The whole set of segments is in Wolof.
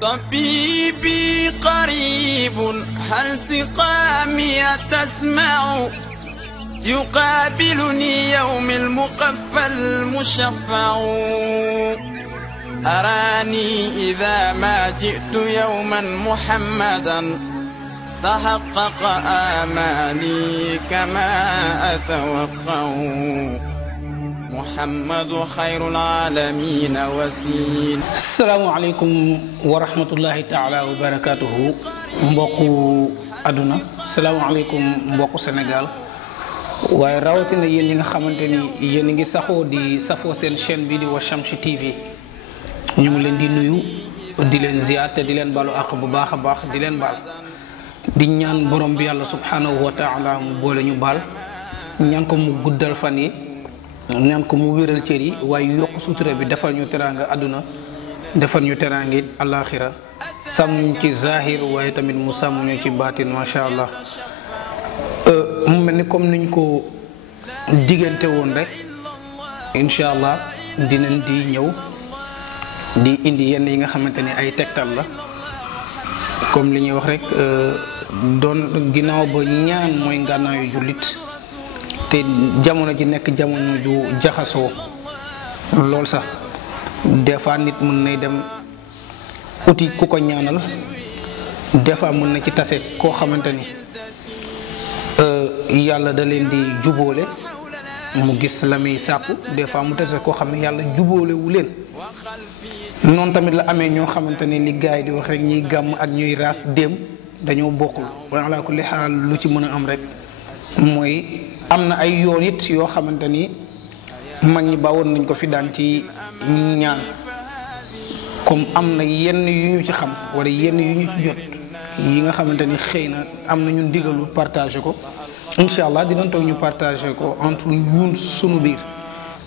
طبيبي قريب هل سقامي تسمع يقابلني يوم المقفى المشفع أراني إذا ما جئت يوما محمدا تحقق آمالي كما أتوقع محمد خير العالمين وسيل. السلام عليكم ورحمة الله تعالى وبركاته. مبوكو أدونا السلام عليكم مبوكو سنغال waaye rawatina yéen ñi nga xamante ni yéen ngi saxoo di safoo seen chaîne bi di Washamsi TV ñu ngi leen di nuyu di leen ziar te di leen balu àq bu baax a baax di leen baal di ñaan borom bi yàlla subhanahu wa taala mu boole ñu baal ñaan ko mu guddal fan yi ñaan ko mu wéral cër yi waaye yokk sutura bi defal ñu teraanga àdduna defal ñu teraanga it alaxira sàmm ñu ci zahir waaye tamit mu sàmm ñu ci baatin macha allah. mu mel ni comme niñ ko diggante woon rek incha allah dinañ di ñëw di indi yenn yi nga xamante ni ay tegtal la comme li ñuy wax rek doon ginnaaw ba ñaan mooy ngànnaayu jullit te jamono ji nekk jamono ju jaxasoo lool sax des fois nit mën nay dem uti ku ko ñaanal des fois mën na ci tase koo xamante ni yàlla da leen di jubóole mu gis la muy sàkku des fois mu tase koo xam ne yàlla jubóole wu leen noonu tamit la amee ñoo xamante ni li gars yi di wax rek ñiy gàmm ak ñuy raas déem dañoo bokkul wa ala kulli xaal lu ci mën a am rek mooy am na ay yoon it yoo xamante ni mag ñi bawoon nañ ko fi daan ci ñaan comme am na yenn yu ñu ci xam wala yenn yu ñu ci jot yi nga xamante ni xëy na am na ñun digalu partagé ko incha allah dinañ toog ñu partagé ko entre ñun sunu biir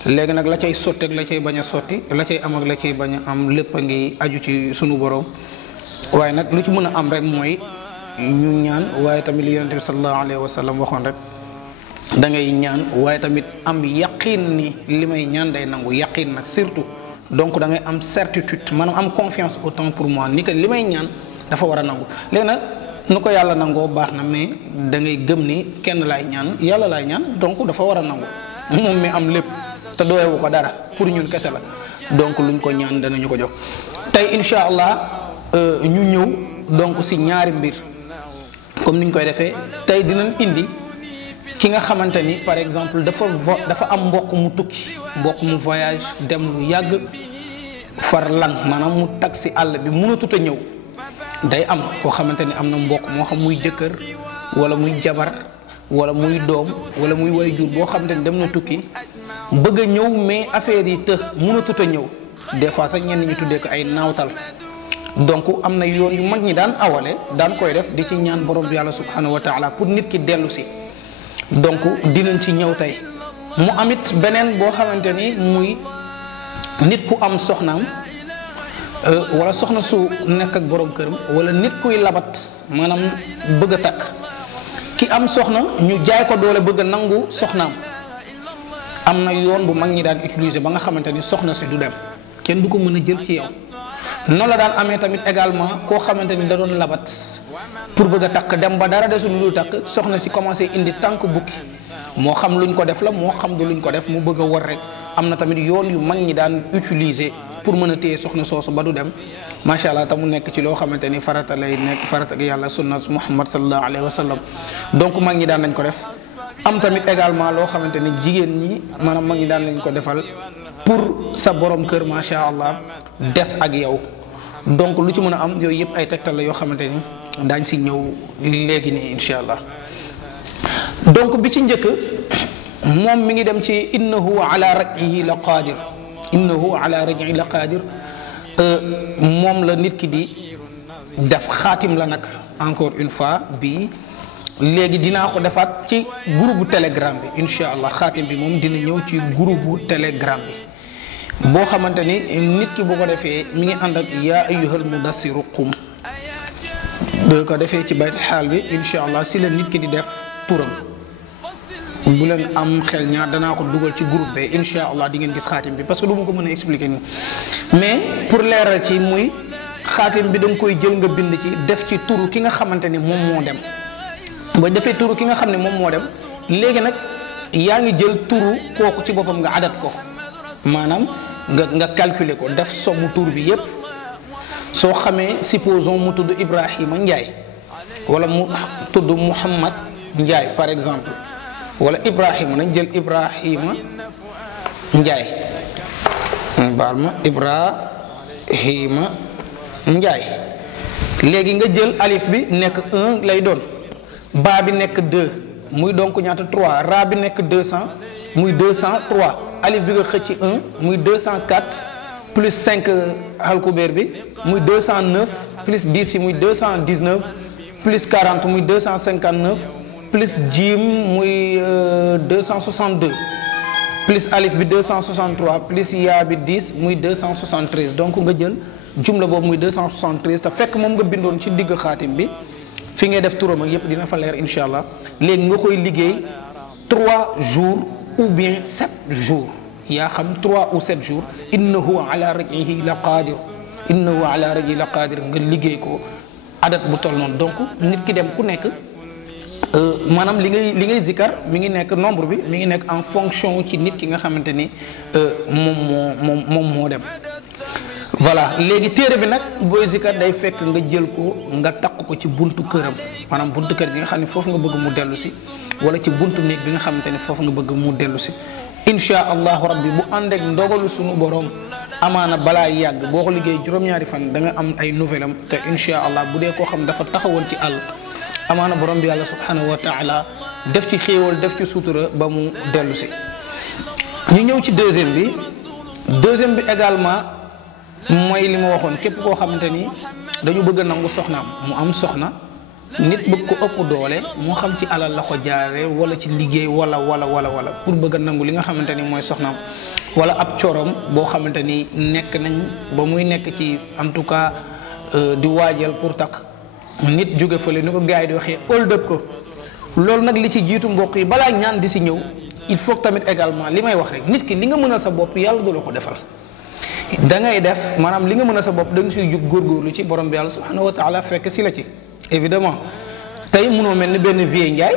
léegi nag la cay sotti ak la cay bañ a sotti la cay am ak la cay bañ a am lépp a ngi aju ci sunu borom waaye nag lu ci mën a am rek mooy ñu ñaan waaye tamit li yonente bi sallallahu alayhi wa sallam waxoon rek da ngay ñaan waaye tamit am yaqin ni li may ñaan day nangu yaqin nag surtout donc da ngay am certitude maanaam am confiance autant pour moi ni que li may ñaan dafa war a nangu léegi nag nu ko yàlla nangoo baax na mais da ngay gëm ni kenn laay ñaan yàlla laay ñaan donc dafa war a nangu moom mi am lépp te doyewu ko dara pour ñun kese la donc luñ ko ñaan danañu ko jox tey incha allah ñu ñëw donc si ñaari mbir comme niñ koy defee tey dinañ indi ki nga xamante ni par exemple dafa am mbokk mu tukki mbokk mu voyage dem lu yàgg far lang maanaam mu tag si àll bi mënatut a ñëw day am koo xamante ni am na mbokk moo xam muy jëkkër wala muy jabar wala muy doom wala muy waajur boo xamante ni dem na tukki bëgg a ñëw mais affaire yi të mënatut a ñëw des fois sax ñenn ñi tuddee ko ay naawtal donc am na yoon yu mag ñi daan awale daan koy def di ci ñaan borom bi yàlla subhanahu wa taala pour nit ki dellu si donc dinañ ci ñëw tey mu amit beneen boo xamante ni muy nit ku am soxnaam wala soxna su nekk ak borom këram wala nit kuy labat maanaam bëgg a takk ki am soxna ñu jaay ko doole bëgg a nangu soxnaam am na yoon bu mag ñi daan utiliser ba nga xamante ni soxna si du dem kenn du ko mën a jël ci yow noonu la daan amee tamit également koo xamante ni da doon labat pour bëgg a takk dem ba dara desul lu takk soxna si commencé indi tànk bukki moo xam luñ ko def la moo xam du luñ ko def mu bëgg a war rek am na tamit yoon yu mag ñi daan utiliser pour mën a téye soxna soosu ba du dem macha allah te mu nekk ci loo xamante ni farata lay nekk farata ak yàlla sunna muhammad sallallahu alayhi wa sallam donc mag ñi daan nañ ko def am tamit également loo xamante ni jigéen ñi maanaam mag ñi daan nañ ko defal pour sa borom kër macha allah des ak yow donc lu ci mën a am yooyu yëpp ay tegtal la yoo xamante ni daañ si ñëw léegi nii incha allah donc bi ci njëkk moom mi ngi dem ci innahu ala raj'ihi la qadir innahu ala raj'ihi la qadir moom la nit ki di def xaatim la nag encore une fois bi léegi dinaa ko defaat ci groupe telegram bi incha allah xaatim bi moom dina ñëw ci groupe telegram bi boo xamante ni nit ki bu ko defee mi ngi ànd ak yaa ayyuhal mudassiru qum boo ko defee ci bayt xaal bi incha allah si la nit ki di def turam bu leen am xel ñaar danaa ko dugal ci groupe bi incha allah di ngeen gis xaatim bi parce que du ma ko mën a expliquer nii mais pour leeral ci muy xaatim bi da nga koy jël nga bind ci def ci turu ki nga xamante ni moom moo dem ba defee turu ki nga xam ne moom moo dem léegi nag yaa ngi jël turu kooku ci boppam nga adat ko maanaam nga calculer ko def somu tur bi yépp soo xamee supposons mu tudd Ibrahima Ndiaye wala mu tudd Mouhamad Ndiaye par exemple wala Ibrahima nañ jël Ibrahima Ndiaye baal ma Ibrahima Ndiaye léegi nga jël alif bi nekk 1 lay doon baa bi nekk 2 muy donc ñaata 3 raa bi nekk 200 muy 203 alif bi nga xëcc 1 muy 204 plus 5 alkubeer bi muy 209 plus 10 yi muy 219 plus 40 muy 259 plus jiim muy 262 plus alif bi 263 plus yaa bi 10 muy 273 donc nga jël jumla boobu muy 273 te fekk moom nga bindoon ci digg xaatim bi fi ngay def turam ak yépp dina fa leer incha allah léegi nga koy liggéey 3 jours ou bien 7 jours yaa xam 3 ou 7 jours innahu ala raj'ihi la qadir innahu ala raj'ihi la qadir nga liggéey ko adat bu toll noonu donc nit ki dem ku nekk maanaam li ngay zikar mi ngi nekk nombre bi mi ngi nekk en fonction ci nit ki nga xamante ni moom moo dem voilà léegi téere bi nag booy zikar day fekk nga jël ko nga takk ko ci buntu këram maanaam buntu kër gi nga xam ne foofu nga bëgg mu dellu si wala ci buntu néeg bi nga xamante ni foofu nga bëgg mu dellu si insha allahu rabbi bu ànd ak ndogalu sunu borom amaana balaa yàgg boo ko liggéey juróom-ñaari fan da nga am ay nouvelle am te insha allah bu dee koo xam dafa taxawoon ci àll amaana borom bi yàlla subhanahu wa taala def ci xéewal def ci sutura ba mu dellu si ñu ñëw ci deuxième bi également mooy li ma waxoon képp koo xamante ni dañu bëgg a nangu soxnaam mu am soxna nit bëgg ko ëpp doole moo xam ci alal la ko jaare wala ci liggéey wala pour bëgg a nangu li nga xamante ni mooy soxnaam wala ab corom boo xamante ni nekk nañ ba muy nekk ci en tout cas di waajal pour takk nit jóge fële ni ko gars yi di waxee hold up ko loolu nag li ci jiitu mbokk yi balaa ñaan di si ñëw il faut tamit également li may wax rek nit ki li nga mënal sa bopp yàlla du la ko defal da ngay def maanaam li nga mën a sa bopp da nga siy jug góorgóorlu ci borom bi yàlla subhanahu wa taala fekk si la ci évidemment tey munoo mel ni benn vie njaay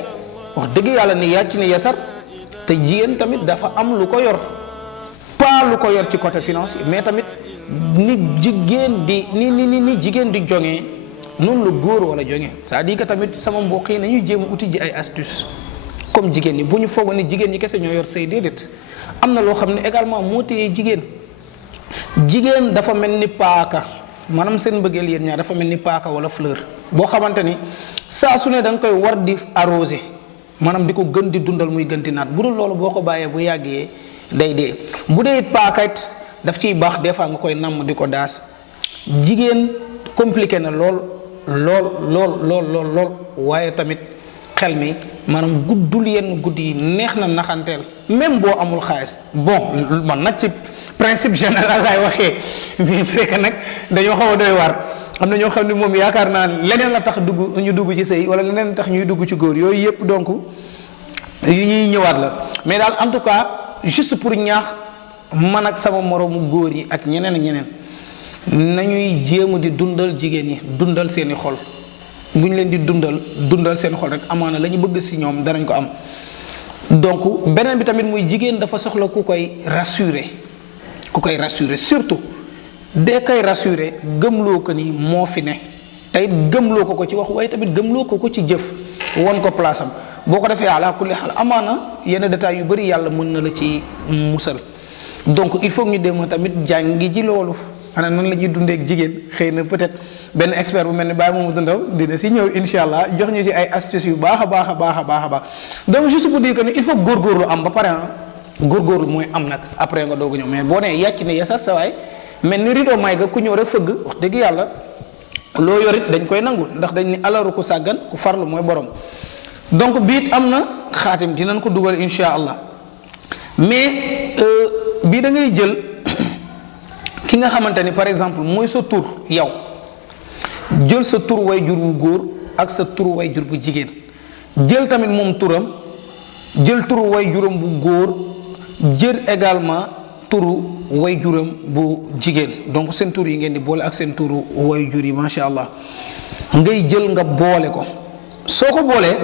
wax dëgg yàlla ni yàcc ni yasar te jigéen tamit dafa am lu ko yor pas lu ko yor ci côté financier mais tamit ni jigéen di ni jigéen di joŋee noonu la góor wala joŋee c'est-à-dire que tamit sama mbokk yi nañu jéem a uti ji ay astuce comme jigéen ñi bu ñu foogoon ni jigéen ñi kese ñoo yor say déedéet am na loo xam ne également moo téye jigéen dafa mel ni paaka maanaam seen mbëggeel yéen ñaar dafa mel ni paaka wala fleur boo xamante ni saa su ne da nga koy war di arrosé maanaam di ko gën di dundal muy gën di naat bu dul loolu boo ko bàyyee bu yàggee day dee bu dee it paaka it daf ciy baax des fois nga koy namm di ko daas jigéen compliqué na lool waaye tamit xel mi maanaam guddul yenn guddi yi neex na naxanteel même boo amul xaalis bon man nag ci principe général laay waxee mais fekk nag dañoo xaw a doy waar am na ñoo xam ne moom yaakaar naa leneen la tax ñu dugg ci sëy wala leneen la tax ñuy dugg ci góor yooyu yëpp donc yu ñuy ñëwaat la mais daal en tout cas juste pour ñaax man ak sama moroomu góor yi ak ñeneen nañuy jéem di dundal jigéen ñi dundal seeni xol bu ñu leen di dundal seen xol rek amaana la ñu bëgg si ñoom danañ ko am donc beneen bi tamit muy jigéen dafa soxla ku koy rassurer surtout dee koy rassurer gëmloo ko ni moo fi ne tey gëmloo ko ci wax waaye tamit gëmloo ko ci jëf won ko place am boo ko defee ala kulli xaal amaana yenn détails yu bëri yàlla mën na la ci musal donc il faut ñu dem tamit jàngi ji loolu ana nan la ñuy dundee ak jigéen xëy na peut-être benn expert bu mel ni Baye Mamadou Ndaw dina si ñëw incha allah jox ñu ci ay astuces yu baax a donc juste pour dire que ni il faut góorgóorlu am ba pare góorgóorlu mooy am nag après nga doog a ñëw mais boo nee yàcc ne yasar sa waay mel ni rido may ga ku ñëw rek fëgg wax dëgg yàlla loo yorit dañ koy nangu ndax dañ ni alaru ku sàggan ku farlu mooy borom donc biit am na xaatim dinañ ko dugal incha allah mais bii da ngay jël ki nga xamante ni par exemple mooy sa tur yow jël sa tur way jur wu góor ak sa tur way jur bu jigéen jël tamit moom turam jël turu way juram bu góor jël également turu way juram bu jigéen donc seen tur yi ngeen di boole ak seen turu way jur yi macha allah ngay jël nga boole ko soo ko boolee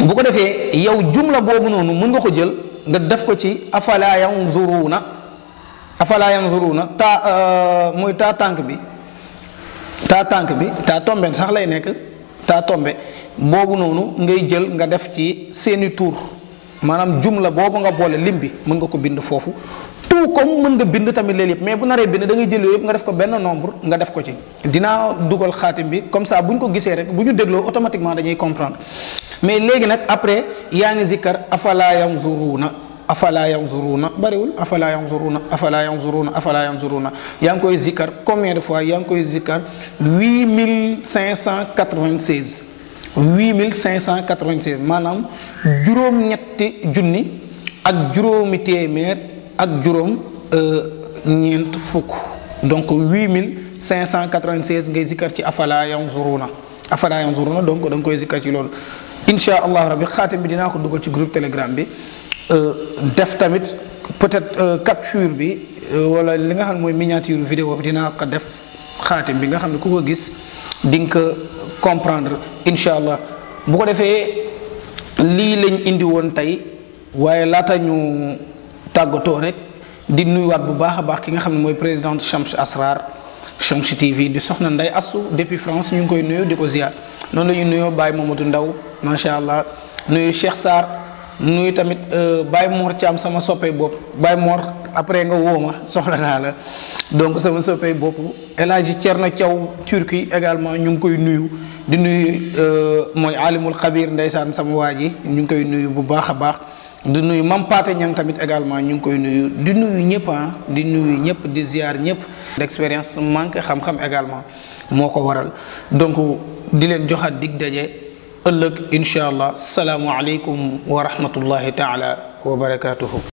bu ko defee yow jumla boobu noonu mën nga ko jël nga def ko ci afala yanzuruuna mooy taa tànk bi taa tombe sax lay nekk taa tombe boobu noonu ngay jël nga def ci seeni tur maanaam jumla boobu nga boole lim bi mën nga ko bind foofu tout comme mën nga bind tamit léegi yëpp mais bu naree bind da ngay jël yooyu yëpp nga def ko benn nombre nga def ko ci dinaa dugal xaatim bi comme ça bu ñu ko gisee rek bu ñu dégloo automatiquement dañuy comprendre mais léegi nag après yaa ngi zikkar afala yanzuruuna bariwul afala yanzuruuna yaa ngi koy zikkar combien de fois yaa ngi koy zikkar 8596 maanaam juróom-ñetti junni ak juróomi téeméer ak juróom ñeent fukk donc 8596 ngay zikkar ci afala yanzuruuna donc da nga koy zikkar ci loolu insha allah rabbi xaatim bi dinaa ko dugal ci groupe telegram bi def tamit peut-être capture bi wala li nga xam ne mooy miniature vidéo bi dinaa ko def xaatim bi nga xam ne ku ko gis di nga ko comprendre incha allah bu ko defee lii lañ indi woon tey waaye laata ñu tàggatoo rek di nuyuwaat bu baax a baax ki nga xam ne mooy présidente Chamsu Asrar Chamsu TV di soxna Ndeye Assou depuis France ñu ngi koy nuyu di ko ziar noonu la ñu nuyoo Baye Mamadou Ndaw macha allah nuyu Cheikh Sarr nuyu tamit Baye Mor Thiam sama soppee bopp Baye Mor après nga woo ma soxla naa la donc sama soppee bopp El Hadji Thierno Thiaw Turquie également ñu ngi koy nuyu di nuyu mooy alimul xabir ndeysaan sama waa ji ñu ngi koy nuyu bu baax a baax di nuyu Mam Paate Ñang tamit également ñu ngi koy nuyu di nuyu ñëpp di nuyu ñëpp di ziar ñëpp d'expérience manque xam-xam également moo ko waral donc di leen joxaat dig daje ëllëg incha allah salaamu aleykum wa rahmatullahi taala wa barakatuhu